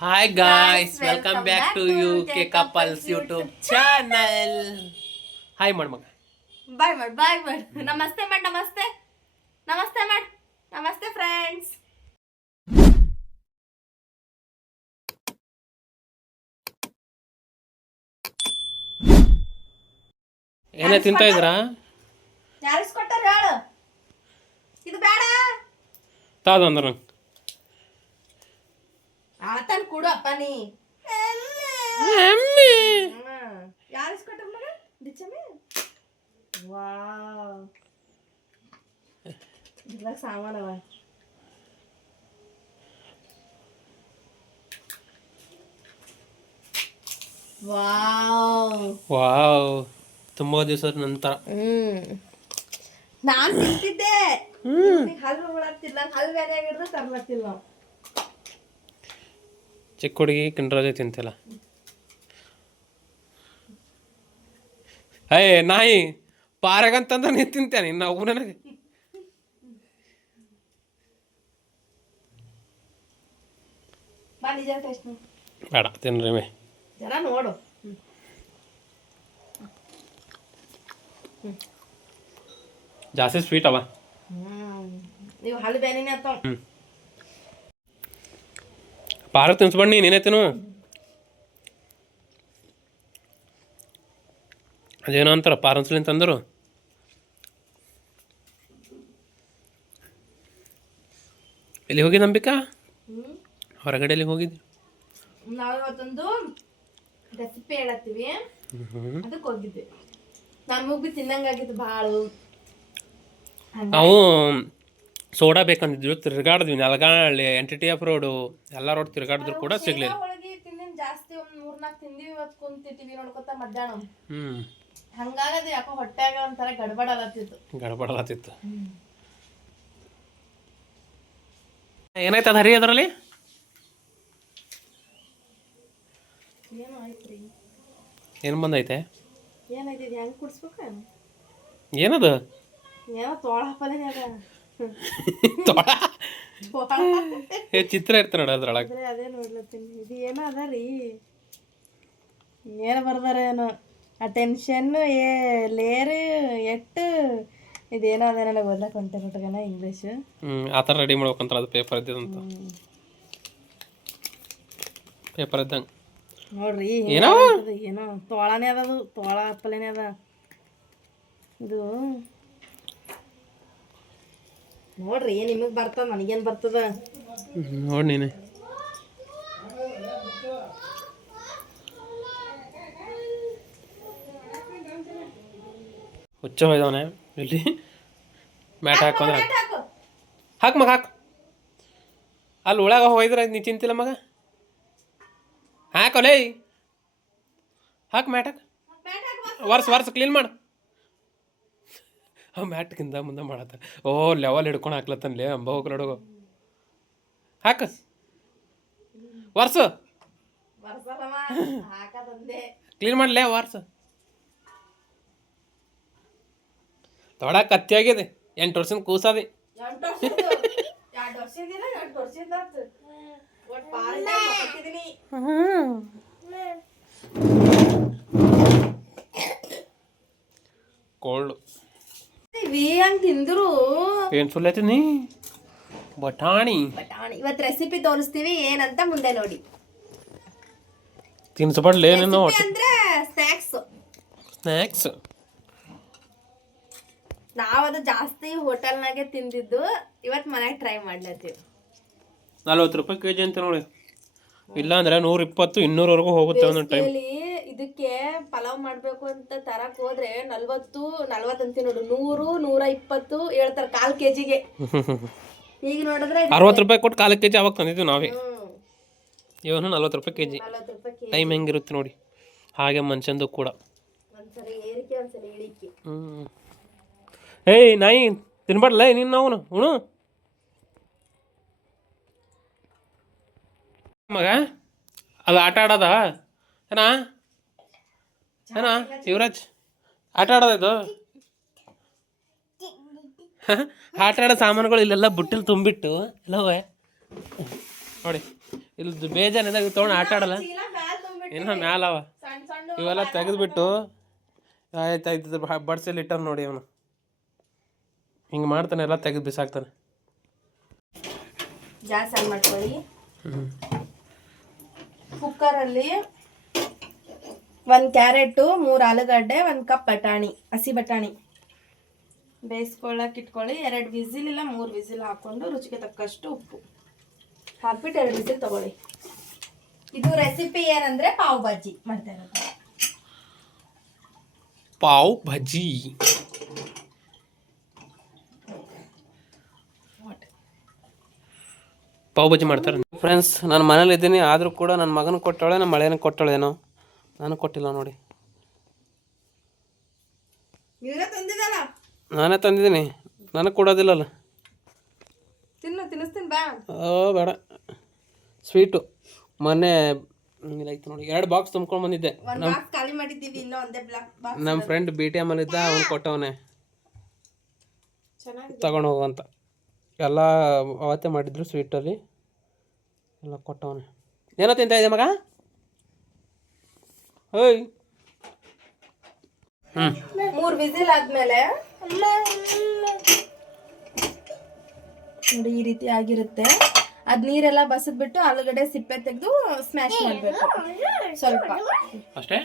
Hi guys, welcome back to UK Couples YouTube channel. Hi ಮಗ. ಬಾಯ್ ಮಾಡ್ ನಮಸ್ತೆ ಮಾಡ್ ನಮಸ್ತೆ ಫ್ರೆಂಡ್ಸ್. ಏನೇ ತಿಂತಾ ಇದ್ರಾ? ಯಾರಿಸ್ ಕೊಟ್ಟಾರ ಹೇಳು. ಇದು ಬೇಡ ತಾದು ಅಂದ್ರು ಆತನ್ ಕೊಡು ಅಪ್ಪ ನೀ. ಯಾರಿಸ್ ಕೊಟ್ಟಾರ ಮಗ ದಿಚ್ಚಮೆ. ವಾವ್ ಇದ್ರಾಗ ಸಾಮಾನವ. ವಾವ್ ತುಂಬಾ ದಿವಸದ ನಂತರ. ನಾನ್ ತಿಂತಿದ್ದೆ, ಹಲ್ಲು ಉಳತ್ತಿಲ್ಲ, ಹಲ್ಲು ಬೇರೆ ಆಗಿಡ್ದು ತರ್ಲತ್ತಿಲ್ಲ ನಾವು. ಚಿಕ್ಕ ಹುಡುಗಿ ಕಿಂಡ್ರಾಜೆ ತಿಂತಿಲ್ಲ. ಅಯ್ಯ ನಾಯಿ ಪಾರಗಂತಂದ್ರೆ ನೀ ತಿಂತೇನೆ ನಾವು ನನಗೆ. ಬಾ ನಿಜ ಟೇಸ್ಟ್ ಬೇಡ ತಿನ್ರಿ ಮೇ ಜರ ನೋಡು. ಜಾಸ್ತಿ ಸ್ವೀಟ್ ಅವ. ನೀವು ಹಲ್ಲು ಬೇನೆನೇ ಅತ್ತ. ಪಾರ ತಿನ್ಸ್ಬಣ್ಣಿ ನೀನೇ ತಿನ್ನು. ಅದೇನೋ ಅಂತಾರ ಪಾರನ್ಸ್ಲಿನ್ ತಂದರು. ಎಲ್ಲಿ ಹೋಗಿದ್ದು ಅಂಬಿಕಾ? ಹೊರಗಡೆ ಎಲ್ಲಿ ಹೋಗಿದ್ದು? ನಾವು ಇವತ್ತೊಂದು ರೆಸಿಪಿ ಹೇಳತ್ತೀವಿ, ಅದಕ್ಕೆ ಹೋಗಿದ್ದೆ. ನಮಗ್ ಬಿ ತಿನ್ನಂಗಾಗಿತ್ತು ಭಾಳ. ನಾವು ಸೋಡಾ ಬೇಕಂದಿದ್ವಿ, ತಿರ್ಗಾಡಿದ್ವಿ ನೆಲಗಾಳಿ NTTF ರೋಡು ಎಲ್ಲ ರೋಡ್ ತಿರ್ಗಾಡಿದ್ರು ಕೂಡ ಸಿಗ್ಲಿಲ್ಲ. ಹೋಳಿಗೆ ತಿಂದಿನ ಜಾಸ್ತಿ ಒಂದು 3-4 ತಿಂದಿವಿ. ಇವತ್ತು ಕುಂತಿ ಟಿವಿ ನೋಡ್ಕೊತ ಮಧ್ಯಾಹ್ನ. ಹಂಗಾಗದು ಯಾಕೋ ಹೊಟ್ಯಾಗ ಒಂಥರ ಗಡ್ಬಡಲತ್ತಿತ್ತು. ಏನಾಯ್ತು ಅದು ಹರಿ ಅದರಲ್ಲಿ? ಏನು ಆಯ್ತ್ರಿ? ಏನು ಬಂದೈತೆ? ಏನೈತಿ? ಇದು ಹೆಂಗೆ ಕುಡಿಸ್ಬೇಕ? ಏನದು? ಏನೋ ತೋಳ ಹಪ್ಪಲೇನೆ ಅದ. ಚಿತ್ರ ಇರ್ತಾರೆ ನೋಡ ಅದ್ರೊಳಗೆ. ಅದೇ ನೋಡ್ಲತ್ತೀನಿ. ಇದು ಏನೋ ಅದ ರೀ, ಏನು ಬರ್ದಾರ ಏನೋ ಅಟೆನ್ಷನ್ ಲೇರ್ ಎಟ್ಟು ಇದೇನೋ ಅದ. ನನಗೆ ಓದ್ಲಕ್ಕೆ ಹೊಂಟೆನ ಇಂಗ್ಲೀಷ್. ಆ ಥರ ರೆಡಿ ಮಾಡ್ಬೇಕಂತ ಅದು ಪೇಪರ್ ಇದ್ದಂತ. ಪೇಪರ್ ಇದ್ದಂಗೆ ನೋಡ್ರಿ. ಏನೋ ತೋಳನೇ ಅದದು, ತೋಳ ಹಪ್ಪಲೇನೆ ಅದ ಇದು. ನೋಡ್ರಿ ನಿಮಗೆ ಬರ್ತದ, ನನಗೇನು ಬರ್ತದ ನೋಡಿ ನೀನೆ. ಹುಚ್ಚ ಹೋಯ್ದವನೆ ಇಲ್ಲಿ ಮ್ಯಾಟ್ ಹಾಕೊಂಡ್ರೆ ಹಾಕು ಮಗ ಹಾಕು. ಅಲ್ಲಿ ಒಳಗ ಹೋಯ್ದ್ರೆ ನೀ ಚಿಂತಿಲ್ಲ ಮಗ. ಹಾಕೋಲೇ ಹಾಕು ಮ್ಯಾಟ್ ಹಾಕು. ವರ್ಷ ಕ್ಲೀನ್ ಮಾಡು. ಮ್ಯಾಟ್ಗಿಂತ ಮುಂದೆ ಮಾಡತ್ತ. ಓ ಲೆವೆಲ್ ಹಿಡ್ಕೊಂಡು ಹಾಕ್ಲತ್ತನ್ಲೇ ಅಂಬ ಹೋಗ್ಲ ಹುಡುಗ. ಹಾಕ ಕ್ಲೀನ್ ಮಾಡಲೇ ವಾರ್ಸ. ತೊಡ ಕತ್ತಿ ಆಗಿದೆ. 8 ವರ್ಷದ ಕೂಸದಿ. ಕೋಲ್ಡ್ ಹಂಗೆ ತಿಂದ್ರು ಪೇನ್ಫುಲ್ ಐತಿ ನೀ. ಬಟಾಣಿ ಇವತ್ತು ರೆಸಿಪಿ ತೋರಿಸ್ತೀವಿ, ಏನಂತ ಮುಂದೆ ನೋಡಿ. ತಿನ್ಸಬಡ್ಲಿ ಏನೇನೋ ಅಂದ್ರೆ ಸ್ನ್ಯಾಕ್ಸ್. ನಾವದು ಜಾಸ್ತಿ ಹೋಟೆಲ್ನಾಗೆ ತಿಂದಿದ್ದು, ಇವತ್ತು ಮನೆಗೆ ಟ್ರೈ ಮಾಡ್ಲತ್ತೀವಿ. 40 ರೂಪಾಯಿ ಕೆಜಿ ಅಂತ ನೋಡಿ. ಇಲ್ಲ ಅಂದ್ರೆ 120-200ವರೆಗೂ ಹೋಗುತ್ತೆ ಒಂದೊಂದು ಟೈಮ್. ಇದಕ್ಕೆ ಪಲಾವ್ ಮಾಡ್ಬೇಕು ಅಂತ ತರಕ್ ಹೋದ್ರೆ 40 ಅಂತೀನಿ ನೋಡು, 100-120 ಹೇಳ್ತಾರೆ ಕಾಲ್ ಕೆಜಿಗೆ. ಈಗ ನೋಡಿದ್ರೆ 60 ರೂಪಾಯಿ ಕೊಟ್ಟು 1/4 ಕೆಜಿ ಅವಾಗ ತಂದಿದ್ವಿ ನಾವೇ. ಇವನು 40 ರೂಪಾಯಿ ಕೆಜಿ. ಟೈಮ್ ಹೆಂಗಿರುತ್ತೆ ನೋಡಿ, ಹಾಗೆ ಮನುಷ್ಯಂದು ಕೂಡ. ಒಂದ್ಸರಿ ಏರಿಕೆ ಒಂದ್ಸರಿ ಇಳಿಕೆ. ಏಯ್ ನಾಯಿ ತಿನ್ಬಾರ್ದಲ್ಲ ನೀನು. ನಾವು ಉಣು ಮಗ. ಅದು ಆಟ ಆಡೋದ ಏನಾ ಯುವರಾಜ್? ಆಟ ಆಡೋದು ಆಟ ಆಡೋ ಸಾಮಾನುಗಳು ಇಲ್ಲೆಲ್ಲ ಬುಟ್ಟಿಲ್ ತುಂಬಿಟ್ಟು ಎಲ್ಲವೇ ನೋಡಿ. ಇಲ್ಲಿ ಬೇಜಾನಿದಾಗ ತೊಗೊಂಡು ಆಟ ಆಡಲ್ಲ ಚೀಲ ಮ್ಯಾಲ್ ತುಂಬಿಟ್ಟು ಇನ್ನೂ ಮ್ಯಾಲವ ಸಣ್ಣ ಸಣ್ಣ ಇವೆಲ್ಲ ತೆಗೆದ್ಬಿಟ್ಟು ಆಯ್ತಾಯ್ತು ಬಡ್ಸಲ್ಲಿ ಇಟ್ಟಾರ ನೋಡಿ ಅವನು ಹಿಂಗೆ ಮಾಡ್ತಾನೆ ಎಲ್ಲ ತೆಗೆದು ಬಿಸಾಕ್ತಾನೆ. ಗ್ಯಾಸ್ ಆನ್ ಮಾಡ್ಕೊಳ್ಳಿ. ಹ್ಞೂ ಕುಕ್ಕರಲ್ಲಿ 1 ಕ್ಯಾರೆಟು 3 ಆಲೂಗಡ್ಡೆ 1 ಕಪ್ ಬಟಾಣಿ ಹಸಿ ಬಟಾಣಿ ಬೇಯಿಸ್ಕೊಳ್ಳಕ್ಕೆ ಇಟ್ಕೊಳ್ಳಿ. 2 ವಿಸಿಲ್ ಇಲ್ಲ 3 ವಿಸಿಲ್ ಹಾಕ್ಕೊಂಡು ರುಚಿಗೆ ತಕ್ಕಷ್ಟು ಉಪ್ಪು ಹಾಕ್ಬಿಟ್ಟು 2 ವಿಸಿಲ್ ತಗೊಳ್ಳಿ. ಇದು ರೆಸಿಪಿ ಏನಂದ್ರೆ ಪಾವ್ ಭಾಜಿ ಮಾಡ್ತಾ ಇರೋದು. ಪಾವ್ ಭಾಜಿ ಪಾವ್ ಭಾಜಿ ಮಾಡ್ತಾರೆ ಫ್ರೆಂಡ್ಸ್. ನಾನು ಮನೇಲಿ ಇದ್ದೀನಿ ಆದರೂ ಕೂಡ ನನ್ನ ಮಗನಿಗೆ ಕೊಟ್ಟವಳೆ ನಮ್ಮ ಮಳೆನ ಕೊಟ್ಟವಳೇನೋ ನನಗೆ ಕೊಟ್ಟಿಲ್ಲ ನೋಡಿ. ನಾನೇ ತಂದಿದ್ದೀನಿ ನನಗೆ ಕೊಡೋದಿಲ್ಲಲ್ಲ. ತಿನ್ನಿಸ್ತೀನಿ ಬಾ. ಬೇಡ ಸ್ವೀಟು ಮೊನ್ನೆ ಇತ್ತು ನೋಡಿ 2 ಬಾಕ್ಸ್ ತುಂಬ್ಕೊಂಡು ಬಂದಿದ್ದೆ. ಖಾಲಿ ಮಾಡಿದ್ದೀವಿ ಇನ್ನೂ ಒಂದೇ ಬಾಕ್ಸ್. ನಮ್ಮ ಫ್ರೆಂಡ್ BTM ಅಲ್ಲಿ ಇದ್ದ ಅವ್ನು ಕೊಟ್ಟವನೇ ತಗೊಂಡು ಹೋಗು ಎಲ್ಲ ಅವತ್ತೇ ಮಾಡಿದ್ರು ಸ್ವೀಟಲ್ಲಿ ಎಲ್ಲ ಕೊಟ್ಟವನೇ. ಏನೋ ತಿಂತ ಇದೆ ಮಗ? ಓಯ್ 3 ವಿಸಿಲ್ ಆದ್ಮೇಲೆ ನೋಡಿ ಈ ರೀತಿ ಆಗಿರುತ್ತೆ. ಅದ್ ನೀರೆಲ್ಲ ಬಸದ್ಬಿಟ್ಟು ಆಲೂಗಡ್ಡೆ ಸಿಪ್ಪೆ ತೆಗೆದು ಸ್ಮ್ಯಾಶ್ ಮಾಡ್ಬೇಕು ಸ್ವಲ್ಪ ಅಷ್ಟೇ.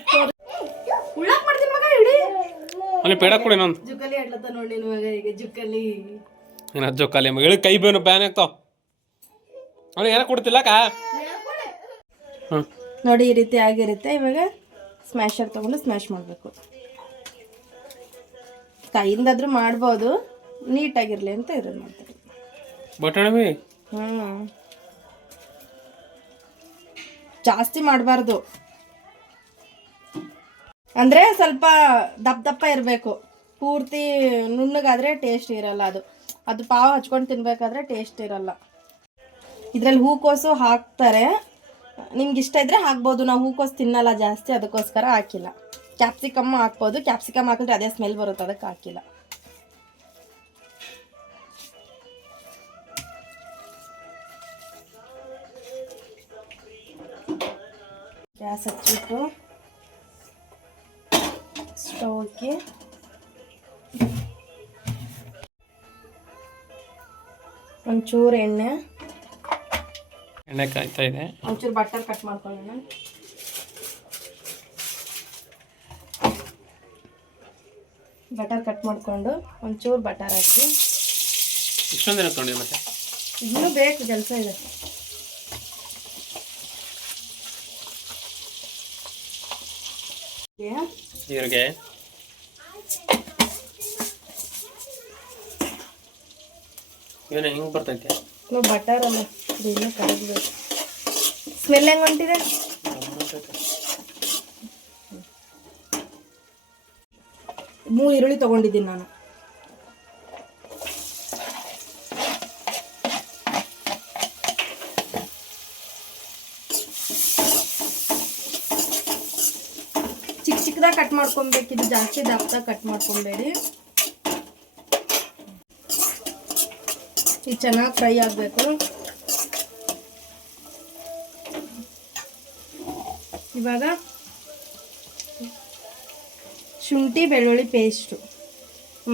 ಉಳ್ಳಾಕ್ ಮಾಡ್ತೀನಿ ಮಗ ಇಡಿ ಅಲ್ಲಿ ಪೇಡ ಕೊಡಿ ನಾನು ಜುಕಲಿ ಆಡ್ಲತ್ತ ನೋಡಿ ಮಗ ಈಗ ಜುಕಲಿ ಏನು ಜೋಕಾಲಿ ಮಗ ಕೈ ಬೇನು ಬ್ಯಾನ್ ಆಗ್ತಾವ ಅವ್ನಿಗೆ ಏನೋ ಕೊಡ್ತಿಲ್ಲಕ್ಕ. ನೋಡಿ ಈ ರೀತಿ ಆಗಿರುತ್ತೆ. ಇವಾಗ ಸ್ಮ್ಯಾಶರ್ ತಗೊಂಡು ಸ್ಮ್ಯಾಶ್ ಮಾಡಬೇಕು. ಕೈಯಿಂದಾದ್ರೂ ಮಾಡ್ಬೋದು ನೀಟಾಗಿರ್ಲಿ ಅಂತ ಇರೋದು ಮಾಡ್ತಾರೆ ಬಟಾಣಿ. ಜಾಸ್ತಿ ಮಾಡಬಾರ್ದು ಅಂದ್ರೆ ಸ್ವಲ್ಪ ದಪ್ಪ ಇರಬೇಕು. ಪೂರ್ತಿ ನುಣ್ಣಗಾದ್ರೆ ಟೇಸ್ಟ್ ಇರಲ್ಲ. ಅದು ಪಾವ್ ಹಚ್ಕೊಂಡು ತಿನ್ಬೇಕಾದ್ರೆ ಟೇಸ್ಟ್ ಇರಲ್ಲ. ಇದ್ರಲ್ಲಿ ಹೂಕೋಸು ಹಾಕ್ತಾರೆ, ನಿಮ್ಗೆ ಇಷ್ಟ ಇದ್ರೆ ಹಾಕ್ಬೋದು. ನಾವು ಹೂಕೋಸು ತಿನ್ನಲ್ಲ ಜಾಸ್ತಿ, ಅದಕ್ಕೋಸ್ಕರ ಹಾಕಿಲ್ಲ. ಕ್ಯಾಪ್ಸಿಕಮ್ ಹಾಕ್ಬೋದು, ಕ್ಯಾಪ್ಸಿಕಮ್ ಹಾಕಿದ್ರೆ ಅದೇ ಸ್ಮೆಲ್ ಬರುತ್ತೆ, ಅದಕ್ಕೆ ಹಾಕಿಲ್ಲ. ಗ್ಯಾಸ್ ಹಚ್ಚಿಟ್ಟು ಸ್ಟವ್ಗೆ ಒಂಚೂರು ಎಣ್ಣೆ ಕಾಯ್ತಾ ಇದೆ. ಒಂಚೂರು ಬಟರ್ ಕಟ್ ಮಾಡ್ಕೊಳ್ಳೋಣ. ಬಟರ್ ಕಟ್ ಮಾಡಿಕೊಂಡು ಒಂಚೂರು ಬಟರ್ ಹಾಕಿ. ಇಷ್ಟೊಂದು ದಿನ ತೊಗೊಂಡಿದೆ ಮತ್ತೆ ಇನ್ನೂ ಬೇಕು, ಕೆಲಸ ಇದೆ. ಜೀರಿಗೆ ಏನು ಹಿಂಗೆ ಬರ್ತೈತೆ ಬಟರ್ ಅಲ್ಲ, ಇನ್ನೂ ಕರಗಬೇಕು. ಸ್ಮೆಲ್ ಹೆಂಗೆ ಹೊಂಟಿದೆ? 3 ಈರುಳ್ಳಿ ತೊಗೊಂಡಿದ್ದೀನಿ ನಾನು. ಚಿಕ್ಕದಾಗಿ ಕಟ್ ಮಾಡ್ಕೊಬೇಕಿದು, ಜಾಸ್ತಿ ದಪ್ಪದಾಗಿ ಕಟ್ ಮಾಡ್ಕೊಬೇಡಿ. ಇದು ಚೆನ್ನಾಗಿ ಫ್ರೈ ಆಗಬೇಕು. ಇವಾಗ ಶುಂಠಿ ಬೆಳ್ಳುಳ್ಳಿ ಪೇಸ್ಟು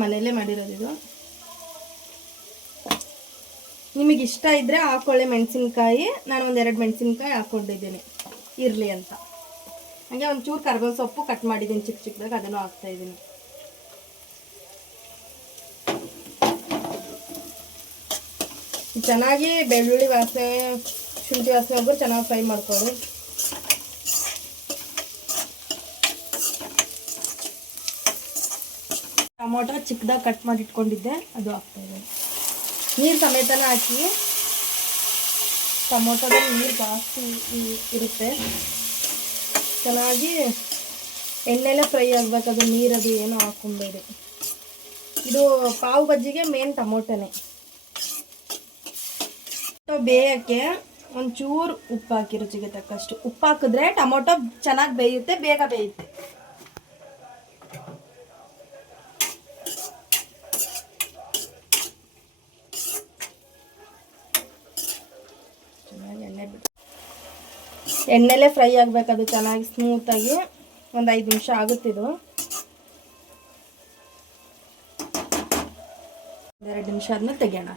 ಮನೆಯಲ್ಲೇ ಮಾಡಿರೋದಿದು. ನಿಮಗೆ ಇಷ್ಟ ಇದ್ದರೆ ಹಾಕೊಳ್ಳಿ ಮೆಣಸಿನ್ಕಾಯಿ. ನಾನು 1-2 ಮೆಣಸಿನ್ಕಾಯಿ ಹಾಕ್ಕೊಂಡಿದ್ದೀನಿ ಇರಲಿ ಅಂತ. ಹಾಗೆ ಒಂಚೂರು ಕರ್ಬೇವು ಸೊಪ್ಪು ಕಟ್ ಮಾಡಿದ್ದೀನಿ ಚಿಕ್ಕದಾಗಿ, ಅದನ್ನು ಹಾಕ್ತಾಯಿದ್ದೀನಿ. ಚೆನ್ನಾಗಿ ಬೆಳ್ಳುಳ್ಳಿ ವಾಸನೆ ಶುಂಠಿ ವಾಸನೆ ಒಬ್ಬರು ಚೆನ್ನಾಗಿ ಫ್ರೈ ಮಾಡ್ಕೊಳ್ಳಿ. ಟೊಮೊಟೊ ಚಿಕ್ಕದಾಗಿ ಕಟ್ ಮಾಡಿ ಇಟ್ಕೊಂಡಿದ್ದೆ, ಅದು ಹಾಕ್ತಾಯಿದ್ದೆ. ನೀರು ಸಮೇತನ ಹಾಕಿ. ಟೊಮೊಟೊದಲ್ಲಿ ನೀರು ಜಾಸ್ತಿ ಇರುತ್ತೆ. ಚೆನ್ನಾಗಿ ಎಣ್ಣೆಲೆ ಫ್ರೈ ಆಗಬೇಕು, ಅದು ನೀರದು ಏನೂ ಹಾಕ್ಕೊಬೇಡಿ. ಇದು ಪಾವ್ ಬಜ್ಜಿಗೆ ಮೇನ್ ಟೊಮೊಟೊನೇ. ಬೇಯಕ್ಕೆ ಒಂಚೂರು ಉಪ್ಪು ಹಾಕಿ, ರುಚಿಗೆ ತಕ್ಕಷ್ಟು ಉಪ್ಪು ಹಾಕಿದ್ರೆ ಟೊಮೊಟೊ ಚೆನ್ನಾಗಿ ಬೇಯುತ್ತೆ, ಬೇಗ ಬೇಯುತ್ತೆ. ಚೆನ್ನಾಗಿ ಎಣ್ಣೆ ಬಿಟ್ಟು ಎಣ್ಣೆಲೇ ಫ್ರೈ ಆಗಬೇಕು, ಅದು ಚೆನ್ನಾಗಿ ಸ್ಮೂತಾಗಿ. ಒಂದು 5 ನಿಮಿಷ ಆಗುತ್ತಿದ್ದು. 2 ನಿಮಿಷ ಆದ್ಮೇಲೆ ತೆಗಿಯೋಣ.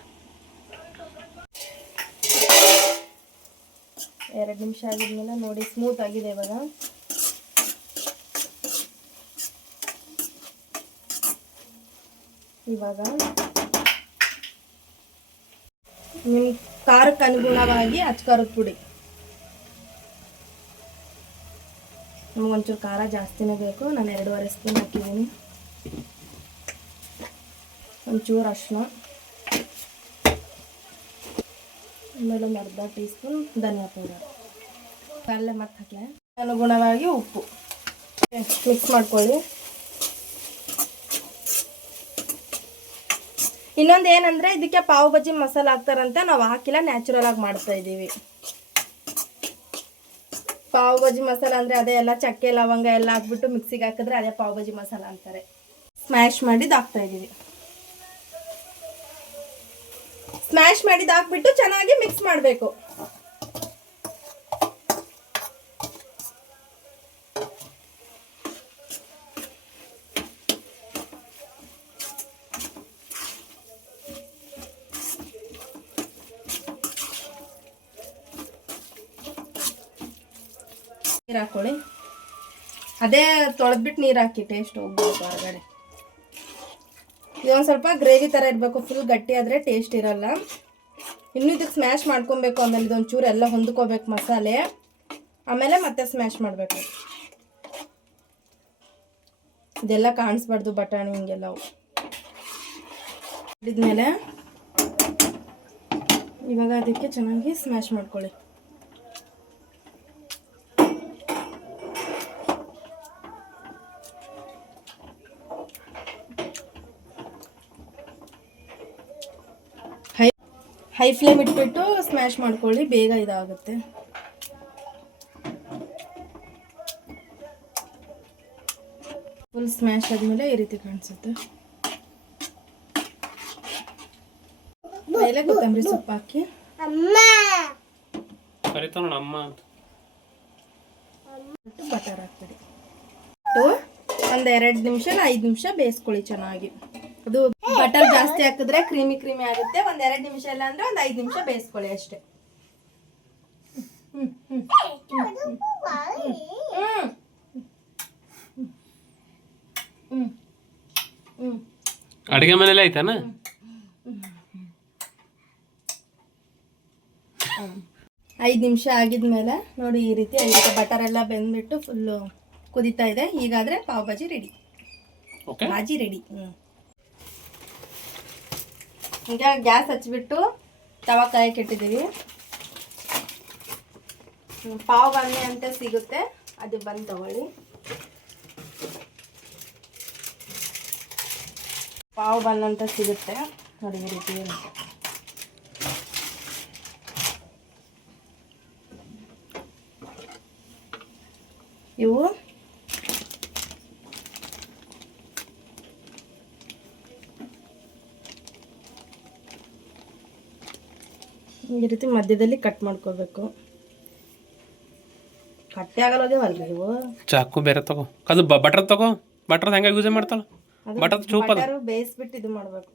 2 ನಿಮಿಷ ಆಗಿದ್ಮೇಲೆ ನೋಡಿ ಸ್ಮೂತ್ ಆಗಿದೆ ಇವಾಗ. ಇವಾಗ ನಿಮ್ಮ ಖಾರಕ್ಕೆ ಅನುಗುಣವಾಗಿ ಅಚ್ಕಾರದ ಪುಡಿ. ನಮಗೊಂಚೂರು ಖಾರ ಜಾಸ್ತಿನೇ ಬೇಕು, ನಾನು 2.5 ಸ್ಪೂನ್ ಹಾಕಿದ್ದೀನಿ. ಒಂಚೂರು ಅರಿಶಿನ, ಆಮೇಲೆ ಒಂದು ಅರ್ಧ ಟೀ ಸ್ಪೂನ್ ಧನಿಯಾ ಪೌಡರ್, ಅಲ್ಲೇ ಮತ್ತೆ ಹಾಕಲೆ ಅನುಗುಣವಾಗಿ ಉಪ್ಪು ಮಿಕ್ಸ್ ಮಾಡ್ಕೊಳ್ಳಿ. ಇನ್ನೊಂದು ಏನಂದರೆ ಇದಕ್ಕೆ ಪಾವ್ ಭಾಜಿ ಮಸಾಲ ಹಾಕ್ತಾರಂತೆ, ನಾವು ಹಾಕಿಲ್ಲ, ನ್ಯಾಚುರಲ್ ಆಗಿ ಮಾಡ್ತಾ ಇದ್ದೀವಿ. ಪಾವ್ ಭಾಜಿ ಮಸಾಲ ಅಂದರೆ ಅದೇ ಎಲ್ಲ ಚಕ್ಕೆ ಲವಂಗ ಎಲ್ಲ ಹಾಕ್ಬಿಟ್ಟು ಮಿಕ್ಸಿಗೆ ಹಾಕಿದ್ರೆ ಅದೇ ಪಾವ್ ಭಾಜಿ ಮಸಾಲ ಅಂತಾರೆ. ಸ್ಮ್ಯಾಶ್ ಮಾಡಿದ್ದು ಹಾಕ್ತಾ ಇದ್ದೀವಿ. ಸ್ಮ್ಯಾಶ್ ಮಾಡಿದ್ದು ಹಾಕ್ಬಿಟ್ಟು ಚೆನ್ನಾಗಿ ಮಿಕ್ಸ್ ಮಾಡಬೇಕು. ನೀರು ಹಾಕೊಳ್ಳಿ, ಅದೇ ತೊಳೆದ್ಬಿಟ್ಟು ನೀರು ಹಾಕಿ, ಟೇಸ್ಟ್ ಹೋಗ್ಬೇಕು ಹೊರಗಡೆ. ಇದೊಂದು ಸ್ವಲ್ಪ ಗ್ರೇವಿ ಥರ ಇರಬೇಕು, ಫುಲ್ ಗಟ್ಟಿ ಆದರೆ ಟೇಸ್ಟ್ ಇರಲ್ಲ. ಇನ್ನೂ ಇದಕ್ಕೆ ಸ್ಮ್ಯಾಶ್ ಮಾಡ್ಕೊಬೇಕು, ಆಮೇಲೆ ಇದೊಂದು ಚೂರು ಎಲ್ಲ ಹೊಂದ್ಕೋಬೇಕು ಮಸಾಲೆ, ಆಮೇಲೆ ಮತ್ತೆ ಸ್ಮ್ಯಾಶ್ ಮಾಡಬೇಕು. ಇದೆಲ್ಲ ಕಾಣಿಸ್ಬಾರ್ದು ಬಟಾಣಿ ಹಿಂಗೆಲ್ಲ. ಇದ್ಮೇಲೆ ಇವಾಗ ಅದಕ್ಕೆ ಚೆನ್ನಾಗಿ ಸ್ಮ್ಯಾಶ್ ಮಾಡ್ಕೊಳ್ಳಿ. ಹೈ ಫ್ಲೇಮ್ ಇಟ್ಬಿಟ್ಟು ಸ್ಮ್ಯಾಶ್ ಮಾಡ್ಕೊಳ್ಳಿ, ಬೇಗ ಇದಾಗುತ್ತೆ. ಫುಲ್ ಸ್ಮ್ಯಾಶ್ ಆದಮೇಲೆ ಈ ರೀತಿ ಕಾಣಿಸುತ್ತೆ. ಮೇಲೆ ಕೊತ್ತಂಬರಿ ಸೊಪ್ಪು ಹಾಕಿ ಬಟರ್ ಹಾಕ್ಬಿಡಿ. ಒಂದು 2 ನಿಮಿಷ 5 ನಿಮಿಷ ಬೇಯಿಸ್ಕೊಳ್ಳಿ ಚೆನ್ನಾಗಿ. ಅದು ಬಟರ್ ಜಾಸ್ತಿ ಹಾಕಿದ್ರೆ ಕ್ರೀಮಿ ಕ್ರೀಮಿ ಆಗುತ್ತೆ. 1-2 ನಿಮಿಷ ಇಲ್ಲ ಅಂದ್ರೆ ಒಂದು 5 ನಿಮಿಷ ಬೇಯಿಸ್ಕೊಳ್ಳಿ ಅಷ್ಟೇ. ಅಡುಗೆ ಮನೆಯಲ್ಲೇ ಐತಾನ. 5 ನಿಮಿಷ ಆಗಿದ್ಮೇಲೆ ನೋಡಿ ಈ ರೀತಿ ಬಟರ್ ಎಲ್ಲ ಬೆಂದ್ಬಿಟ್ಟು ಫುಲ್ಲು ಕುದೀತಾ ಇದೆ. ಹೀಗಾದ್ರೆ ಪಾವ್ ಭಾಜಿ ರೆಡಿ. ಭಾಜಿ ರೆಡಿ. ಈಗ ಗ್ಯಾಸ್ ಹಚ್ಬಿಟ್ಟು ತವಾ ಕಾಯಕ್ಕೆ ಇಟ್ಟಿದ್ದೀವಿ. ಪಾವ್ ಬನ್ನಿ ಅಂತ ಸಿಗುತ್ತೆ, ಅದು ಬಂದು ತಗೊಳ್ಳಿ. ಪಾವ್ ಬನ್ ಅಂತ ಸಿಗುತ್ತೆ ನೋಡಿ ಈ ರೀತಿ. ಇವು ಈ ರೀತಿ ಮಧ್ಯದಲ್ಲಿ ಕಟ್ ಮಾಡ್ಕೋಬೇಕು. ಕಟ್ಟೆ ಆಗಲ್ಲೋಗ್ಯವಲ್ರಿ ಇವು. ಚಾಕು ಬೇರೆ ತಗೋ, ಅದು ಬಟರ್ ತಗೋ. ಬಟರ್ ಹೆಂಗ ಯೂಸ್ ಮಾಡ್ತಾಳ, ಬಟರ್ ಚೂಪ್ ಅದು ಬೇಯಿಸ್ಬಿಟ್ಟು ಇದು ಮಾಡಬೇಕು.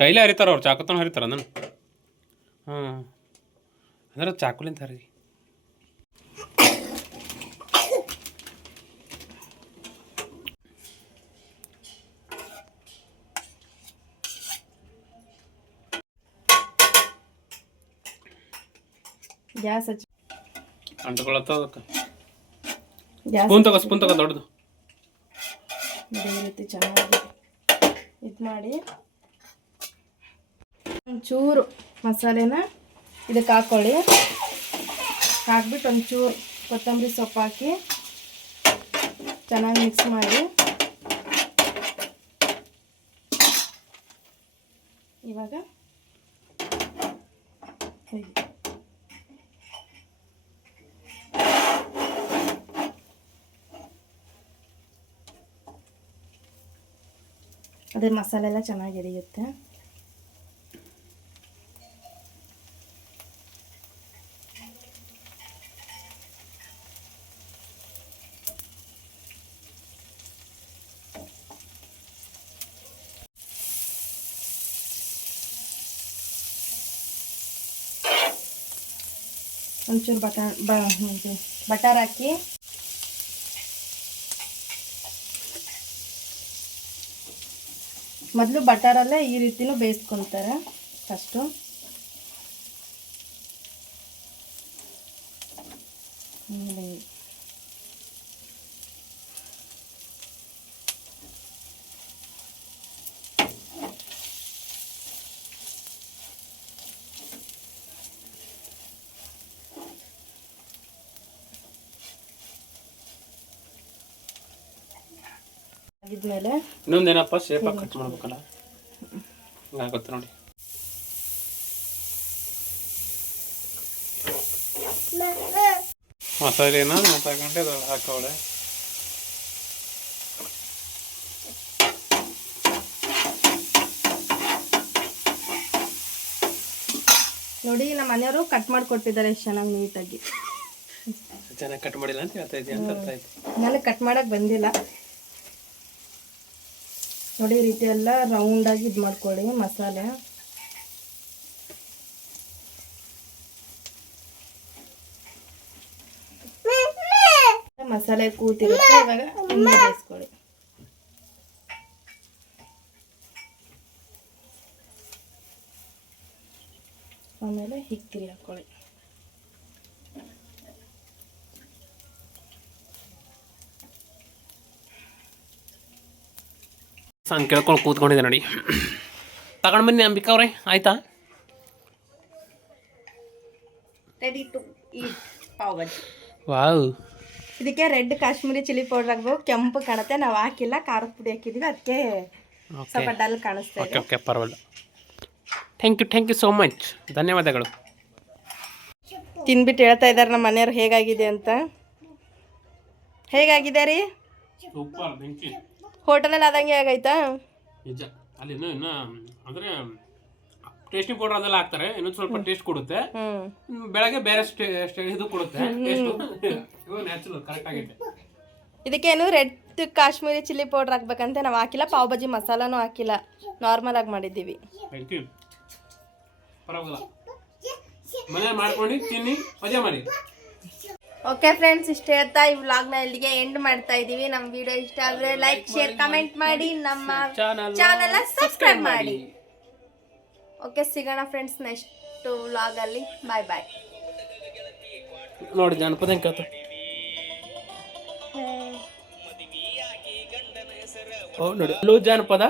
ಕೈಲೇ ಹರಿತಾರ ಅವ್ರು, ಚಾಕು ತನ ಹರಿತಾರ ನಾನು. ಅಂದ್ರೆ ಚಾಕುಲಿಂತ ಹರಿ. ಗ್ಯಾಸ್ ಹಚ್ಚಿ ಅಂಟ್ಕೊಳತ್ತ. ಸ್ಪೂನ್ ತಗೋ ದೊಡ್ಡದು. ಇದೇ ರೀತಿ ಚೆನ್ನಾಗಿ ಇದು ಮಾಡಿ ಒಂಚೂರು ಮಸಾಲೆನ ಇದಕ್ಕೆ ಹಾಕ್ಕೊಳ್ಳಿ. ಹಾಕ್ಬಿಟ್ಟು ಒಂಚೂರು ಕೊತ್ತಂಬರಿ ಸೊಪ್ಪು ಹಾಕಿ ಚೆನ್ನಾಗಿ ಮಿಕ್ಸ್ ಮಾಡಿ. ಇವಾಗ ಹೇಗೆ ಅದೇ ಮಸಾಲೆ ಎಲ್ಲ ಚೆನ್ನಾಗಿ ಹಿಡಿಯುತ್ತೆ. ಒಂಚೂರು ಬಟರ್ ಹಾಕಿ ಮೊದಲು ಬಟರಲ್ಲೇ ಈ ರೀತಿನೂ ಬೇಯಿಸ್ಕೊತಾರೆ ಫಸ್ಟು. ಆಗಿದ್ಮೇಲೆ ಇನ್ನೊಂದೇನಪ್ಪ ಶೇಪಾಗಿ ಕಟ್ ಮಾಡ್ಬೇಕಲ್ಲ, ಹಿಂಗಾಗುತ್ತೆ ನೋಡಿ. ಮಸಾಲೆನ ತಗೊಂಡೆ ಹಾಕೋಳೆ. ನೋಡಿ ನಮ್ಮ ಮನೆಯವರು ಕಟ್ ಮಾಡಿಕೊಟ್ಟಿದ್ದಾರೆ ಎಷ್ಟು ಚೆನ್ನಾಗಿ ನೀಟಾಗಿ. ಚೆನ್ನಾಗಿ ಕಟ್ ಮಾಡಿಲ್ಲ ಅಂತ ಹೇಳ್ತಾ ಇದೆಯಾ ಅಂತ ಅರ್ಥ ಆಯ್ತು. ನನಗೆ ಕಟ್ ಮಾಡಕ್ಕೆ ಬಂದಿಲ್ಲ. ನೋಡಿ ಈ ರೀತಿ ಎಲ್ಲ ರೌಂಡಾಗಿ ಇದು ಮಾಡ್ಕೊಳ್ಳಿ ಮಸಾಲೆ. ಮಸಾಲೆ ಕೂತಿರುತ್ತೆ, ಇವಾಗ ಎಣ್ಣೆ ಬೇಯಿಸ್ಕೊಳ್ಳಿ. ಆಮೇಲೆ ಹಿಕ್ಕರಿ ಹಾಕ್ಕೊಳ್ಳಿ. ಸಂಗ್ ಕೇಳ್ಕೊಂಡು ಕೂತ್ಕೊಂಡಿದ್ದೆ ನೋಡಿ. ತಗೊಂಡು ಬನ್ನಿ ಅಂಬಿಕಾ ಅವ್ರೆ, ಆಯ್ತಾ? Ready to eat pav bhaji. Wow. ಇದಕ್ಕೆ ರೆಡ್ ಕಾಶ್ಮೀರಿ ಚಿಲ್ಲಿ ಪೌಡರ್ ಹಾಕ್ಬೇಕು. ಕೆಂಪು ಕಾಣುತ್ತೆ, ನಾವು ಹಾಕಿಲ್ಲ, ಖಾರದ ಪುಡಿ ಹಾಕಿದ್ದೀವಿ, ಅದಕ್ಕೆ ಸ್ವಲ್ಪ ಡಲ್ ಕಾಣಿಸ್ತಾ ಇದೆ. ಓಕೆ ಪರವಾಗಿಲ್ಲ. ಥ್ಯಾಂಕ್ ಯು ಸೋ ಮಚ್, ಧನ್ಯವಾದಗಳು. ತಿನ್ಬಿಟ್ಟು ಹೇಳ್ತಾ ಇದ್ದಾರೆ ನಮ್ಮ ಮನೆಯವ್ರು ಹೇಗಾಗಿದೆ ಅಂತ. ಹೇಗಾಗಿದೆ ರೀ? ಸೂಪರ್. Thank you. ಹೋಟೆಲಲ್ಲಿ ಆದಂಗೆ ಆಗೈತಾ? ನಿಜ. ಅಲ್ಲಿ ಇನ್ನೂ ಅಂದರೆ ಟೇಸ್ಟಿಂಗ್ ಪೌಡರ್ ಅದೆಲ್ಲ ಹಾಕ್ತಾರೆ, ಇನ್ನೊಂದು ಸ್ವಲ್ಪ ಟೇಸ್ಟ್ ಕೊಡುತ್ತೆ. ಬೆಳಗ್ಗೆ ಬೇರೆ ಇದು ಕೊಡುತ್ತೆ ಟೇಸ್ಟು. ಇವಾಗ ನ್ಯಾಚುರಲ್ ಕರೆಕ್ಟ್ ಆಗೈತೆ. ಇದಕ್ಕೇನು ರೆಡ್ ಕಾಶ್ಮೀರಿ ಚಿಲ್ಲಿ ಪೌಡರ್ ಹಾಕ್ಬೇಕಂತೆ ನಾವು ಹಾಕಿಲ್ಲ. ಪಾವ್ ಭಾಜಿ ಮಸಾಲಾನು ಹಾಕಿಲ್ಲ, ನಾರ್ಮಲ್ ಆಗಿ ಮಾಡಿದ್ದೀವಿ. Thank you. ಪರವಾಗಿಲ್ಲ, ಮನೇಲಿ ಮಾಡ್ಕೊಂಡು ತಿನ್ನಿ, ಮಜಾ ಮಾಡಿ. ಓಕೆ ಫ್ರೆಂಡ್ಸ್, ಇಷ್ಟು ಹೇಳ್ತಾ ಈ ವ್ಲಾಗ್ನ ಇಲ್ಲಿಗೆ ಎಂಡ್ ಮಾಡ್ತಾ ಇದ್ದೀವಿ. ನಮ್ಮ ವಿಡಿಯೋ ಇಷ್ಟ ಆದರೆ ಲೈಕ್, ಶೇರ್, ಕಮೆಂಟ್ ಮಾಡಿ, ನಮ್ಮ ಚಾನಲ್ ಸಬ್ಸ್ಕ್ರೈಬ್ ಮಾಡಿ. ಓಕೆ, ಸಿಗೋಣ ಫ್ರೆಂಡ್ಸ್ ನೆಕ್ಸ್ಟ್ ವ್ಲಾಗಲ್ಲಿ. ಬಾಯ್ ಬಾಯ್. ನೋಡಿ ಜಾನಪದ ಹೆಂಗೆ ಕೇಳ್ತ. ಓ ನೋಡಿ, ಲೂ ಜಾನಪದ.